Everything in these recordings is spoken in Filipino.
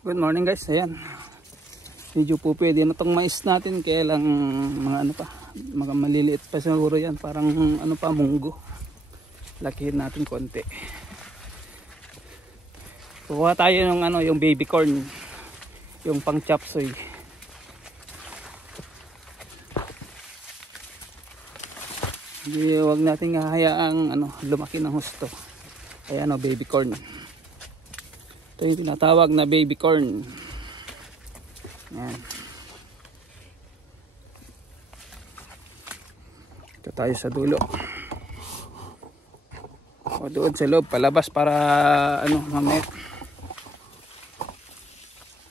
Good morning guys, ayan. Medyo po pwede na itong mais natin, kaya lang mga ano pa, mga maliliit pa siguro yan, parang ano pa, munggo. Lakihin natin konti. Kuha tayo ng ano, yung baby corn, yung pang chop suey. Hindi, wag nating hahayaang ano, lumaki ng husto. Ayan o, baby corn. Ito yung tinatawag na baby corn. Ayan. Ito tayo sa dulo. O doon sa loob, palabas para ano, mamaya.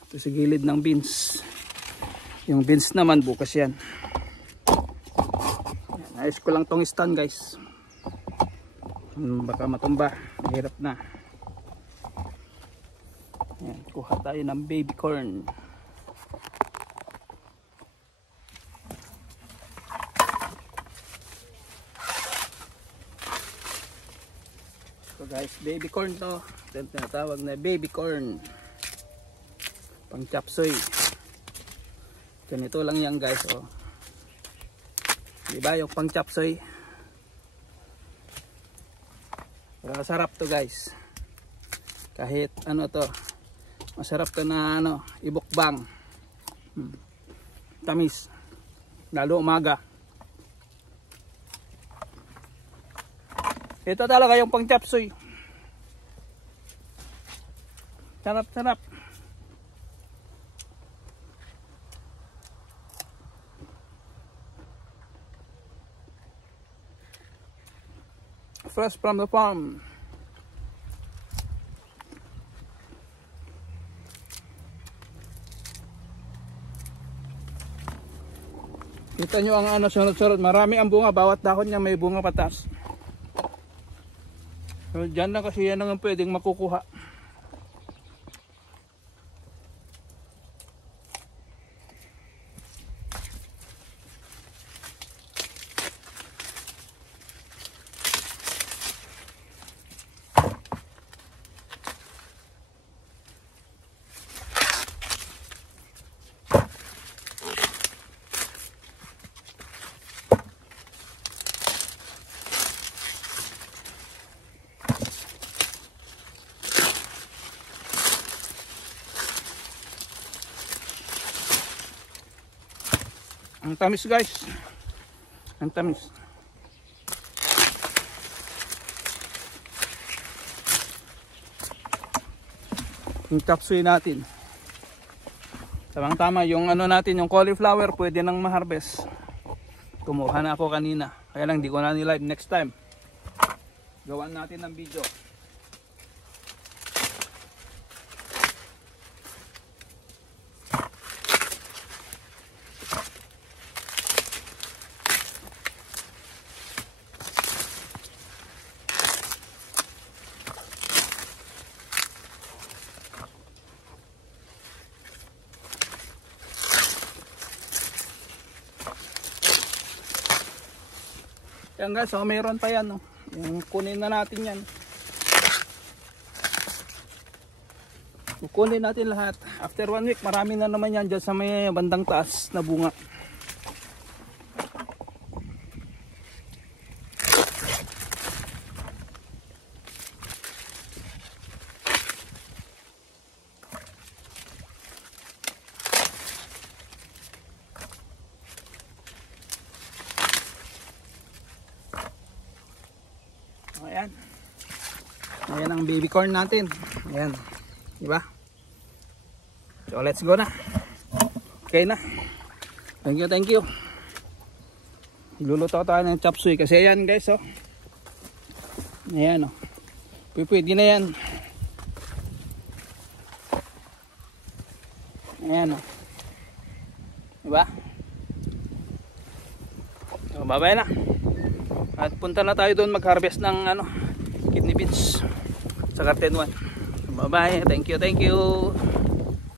Ito sa gilid ng beans. Yung beans naman bukas yan. Ayan, ayos ko lang tong stand guys. Baka matumba, mahirap na. Ayan, kuha tayo ng baby corn. So guys, baby corn to. Ito tinatawag na baby corn. Pang chop suey. Ganito lang yan guys. Oh. Diba yung pang chop suey? Masarap to guys. Kahit ano to. Masarap to na ano, ibukbang. Tamis. Lalo umaga. Ito talaga yung pang chop suey. Sarap, sarap. Fresh from the farm. Kita nyo ang ano, sunod-sunod. Marami ang bunga. Bawat dahon niya may bunga patas. So, dyan lang kasi yan ang pwedeng makukuha. Ang tamis guys. Ang tamis. Yung chop suey natin. Tamang tama yung ano natin, yung cauliflower pwede nang ma-harvest. Kumuha na ako kanina. Kaya lang di ko na ni-live. Next time gawan natin ng video. Yan guys, so mayroon pa yan, no? Yung kunin na natin yan. Kukunin natin lahat. After 1 week, marami na naman yan dyan sa may bandang taas na bunga. Ayan. Ayan ang baby corn natin. Ayan. Diba? So let's go na. Okay na. Thank you, thank you. Luluto tayo ng chop suey kasi ayan guys, oh. Ayan, oh. Pwede na yan. Ayan, oh. Diba? So, bye-bye na. At punta na tayo doon mag-harvest ng ano, kidney beans sa Garden 1. Bye bye. Thank you.